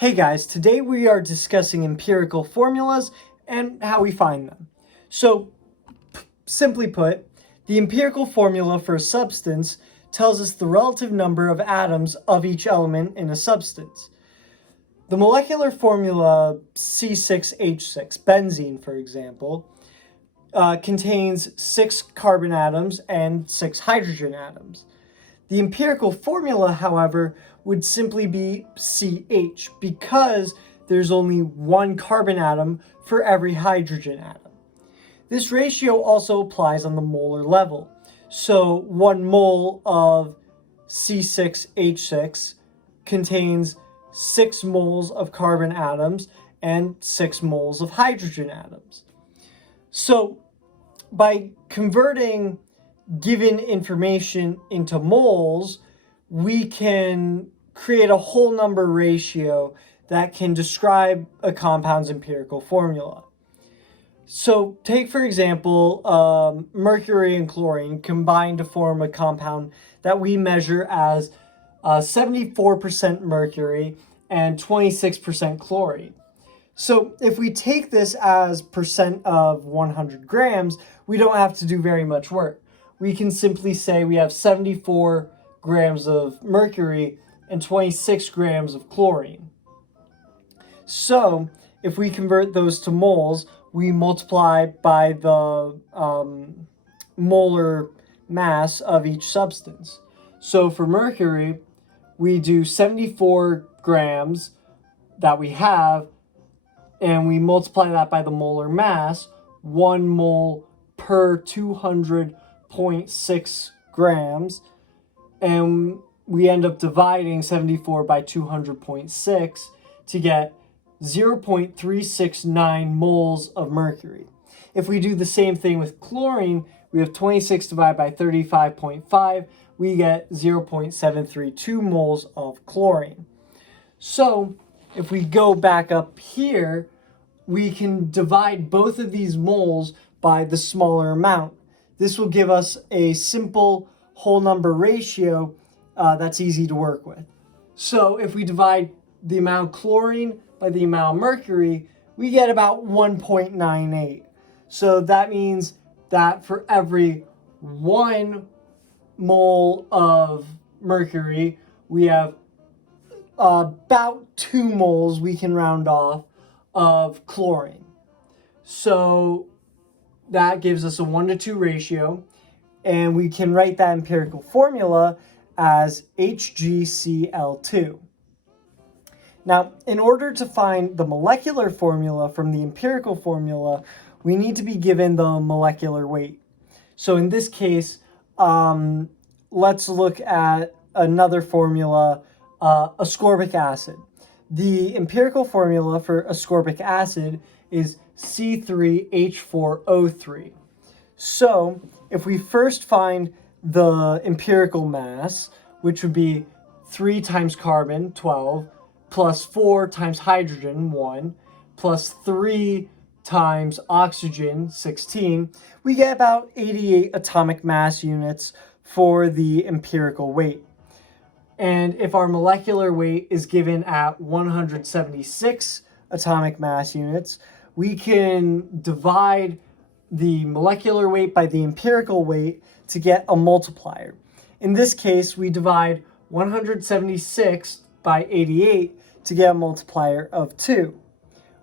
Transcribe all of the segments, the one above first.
Hey guys, today we are discussing empirical formulas and how we find them. So, simply put, the empirical formula for a substance tells us the relative number of atoms of each element in a substance. The molecular formula C6H6, benzene for example, contains 6 carbon atoms and 6 hydrogen atoms. The empirical formula, however, would simply be CH because there's only one carbon atom for every hydrogen atom. This ratio also applies on the molar level. So 1 mole of C6H6 contains 6 moles of carbon atoms and 6 moles of hydrogen atoms. So by converting given information into moles, we can create a whole number ratio that can describe a compound's empirical formula. So take, for example, mercury and chlorine combine to form a compound that we measure as 74% mercury and 26% chlorine. So if we take this as percent of 100 grams, we don't have to do very much work. We can simply say we have 74 grams of mercury and 26 grams of chlorine. So if we convert those to moles, we multiply by the molar mass of each substance. So for mercury, we do 74 grams that we have, and we multiply that by the molar mass, 1 mole per 200.6 grams, and we end up dividing 74 by 200.6 to get 0.369 moles of mercury. If we do the same thing with chlorine, we have 26 divided by 35.5, we get 0.732 moles of chlorine. So if we go back up here, we can divide both of these moles by the smaller amount. This will give us a simple whole number ratio that's easy to work with. So if we divide the amount of chlorine by the amount of mercury, we get about 1.98. So that means that for every 1 mole of mercury, we have about 2 moles, we can round off, of chlorine. So that gives us a 1-to-2 ratio, and we can write that empirical formula as HgCl2. Now, in order to find the molecular formula from the empirical formula, we need to be given the molecular weight. So in this case, let's look at another formula, ascorbic acid. The empirical formula for ascorbic acid is C3H4O3. So if we first find the empirical mass, which would be 3 times carbon, 12, plus 4 times hydrogen, 1, plus 3 times oxygen, 16, we get about 88 atomic mass units for the empirical weight. And if our molecular weight is given at 176 atomic mass units, we can divide the molecular weight by the empirical weight to get a multiplier. In this case, we divide 176 by 88 to get a multiplier of 2,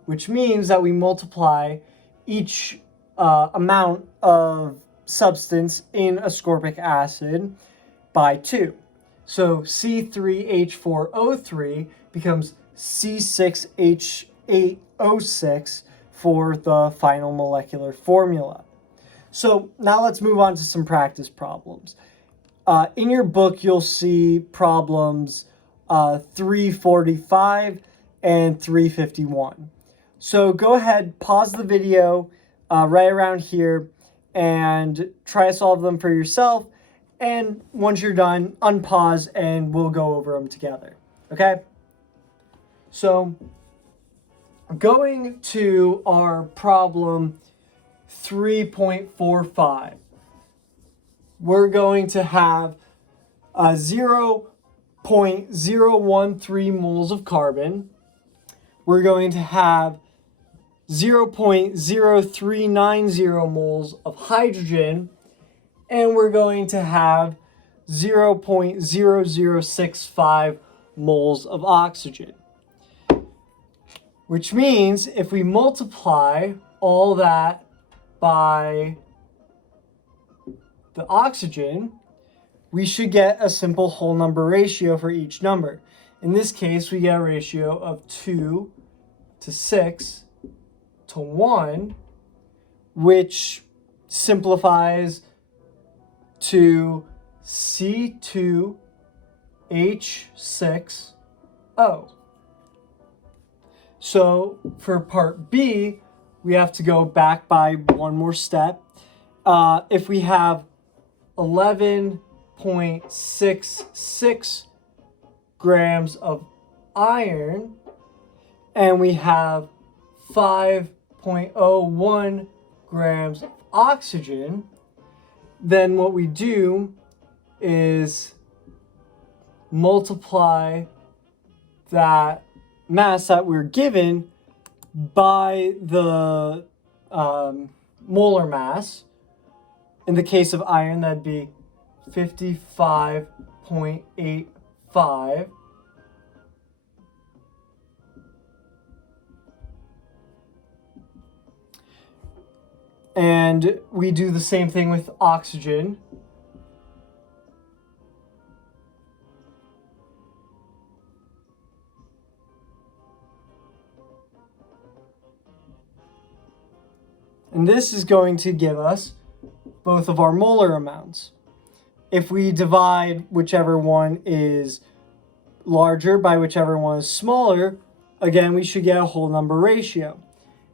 which means that we multiply each amount of substance in ascorbic acid by 2. So C3H4O3 becomes C6H8O6 for the final molecular formula. So now let's move on to some practice problems. In your book, you'll see problems 345 and 351. So go ahead, pause the video right around here and try to solve them for yourself. And once you're done, unpause and we'll go over them together. Okay? So going to our problem 3.45, we're going to have 0.013 moles of carbon we're going to have 0.0390 moles of hydrogen, and we're going to have 0.0065 moles of oxygen. Which means if we multiply all that by the oxygen, we should get a simple whole number ratio for each number. In this case, we get a ratio of 2 to 6 to 1, which simplifies to C2H6O. So for part B, we have to go back by one more step. If we have 11.66 grams of iron and we have 5.01 grams of oxygen, then what we do is multiply that mass that we're given by the molar mass. In the case of iron, that'd be 55.85. And we do the same thing with oxygen. And this is going to give us both of our molar amounts. If we divide whichever one is larger by whichever one is smaller, again, we should get a whole number ratio.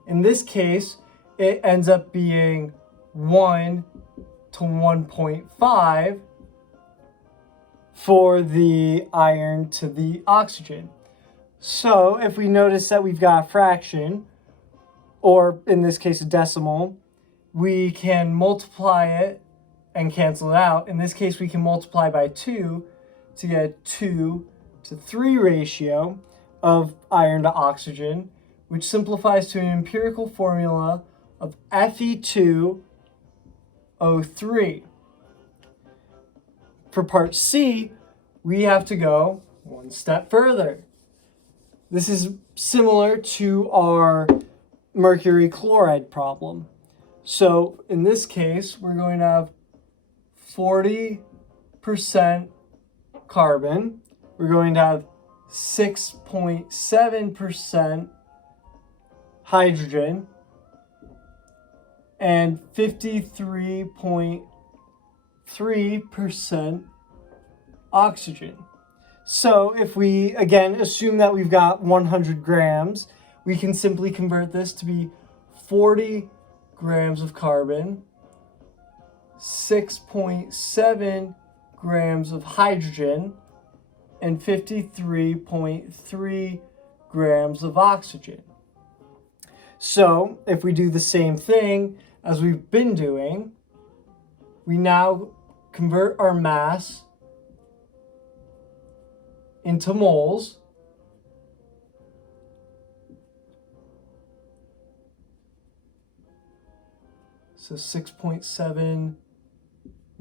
In this case, it ends up being 1 to 1.5 for the iron to the oxygen. So if we notice that we've got a fraction, or in this case a decimal, we can multiply it and cancel it out. In this case, we can multiply by 2 to get a 2 to 3 ratio of iron to oxygen, which simplifies to an empirical formula of Fe2O3. For part C, we have to go one step further. This is similar to our mercury chloride problem. So in this case, we're going to have 40% carbon. We're going to have 6.7% hydrogen and 53.3% oxygen. So if we, again, assume that we've got 100 grams, we can simply convert this to be 40 grams of carbon, 6.7 grams of hydrogen, and 53.3 grams of oxygen. So if we do the same thing as we've been doing, we now convert our mass into moles. So 6.7,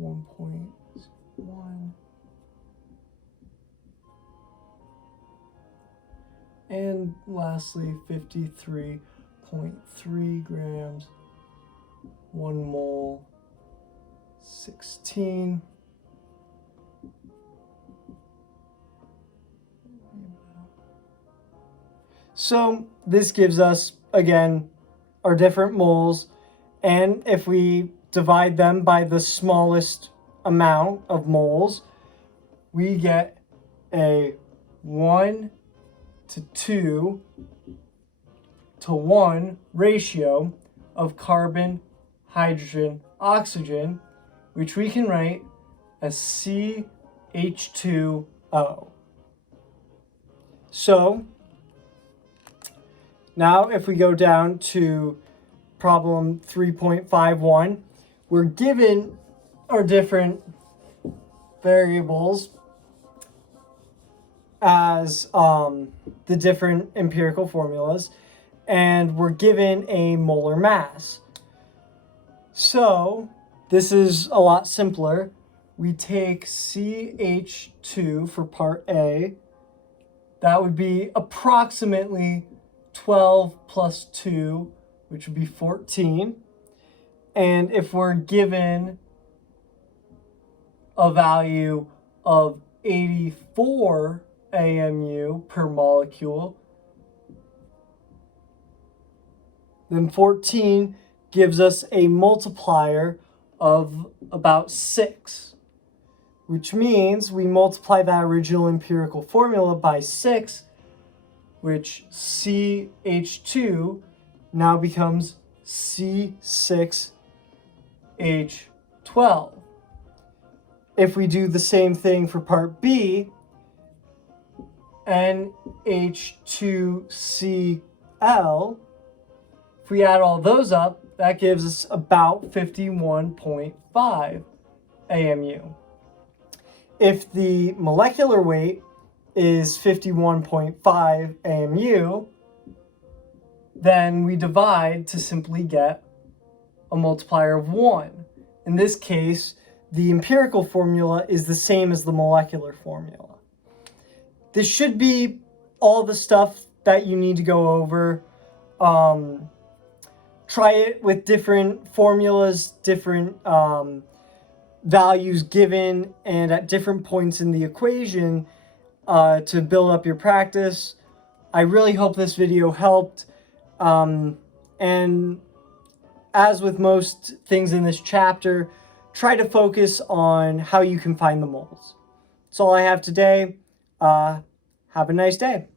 1.1, and lastly 53.3 grams, 1 mole, 16. So this gives us, again, our different moles. And if we divide them by the smallest amount of moles, we get a 1 to 2 to 1 ratio of carbon, hydrogen, oxygen, which we can write as CH2O. So now if we go down to problem 3.51, we're given our different variables as the different empirical formulas, and we're given a molar mass. So this is a lot simpler. We take CH2 for part A. That would be approximately 12 plus 2, which would be 14. And if we're given a value of 84 AMU per molecule, then 14 gives us a multiplier of about 6, which means we multiply that original empirical formula by 6, which CH2 now becomes C6H12. If we do the same thing for part B, NH2Cl, if we add all those up, that gives us about 51.5 AMU. If the molecular weight is 51.5 AMU, then we divide to simply get a multiplier of 1. In this case, the empirical formula is the same as the molecular formula. This should be all the stuff that you need to go over. Try it with different formulas, different values given, and at different points in the equation to build up your practice. I really hope this video helped. And as with most things in this chapter, try to focus on how you can find the moles. That's all I have today. Have a nice day.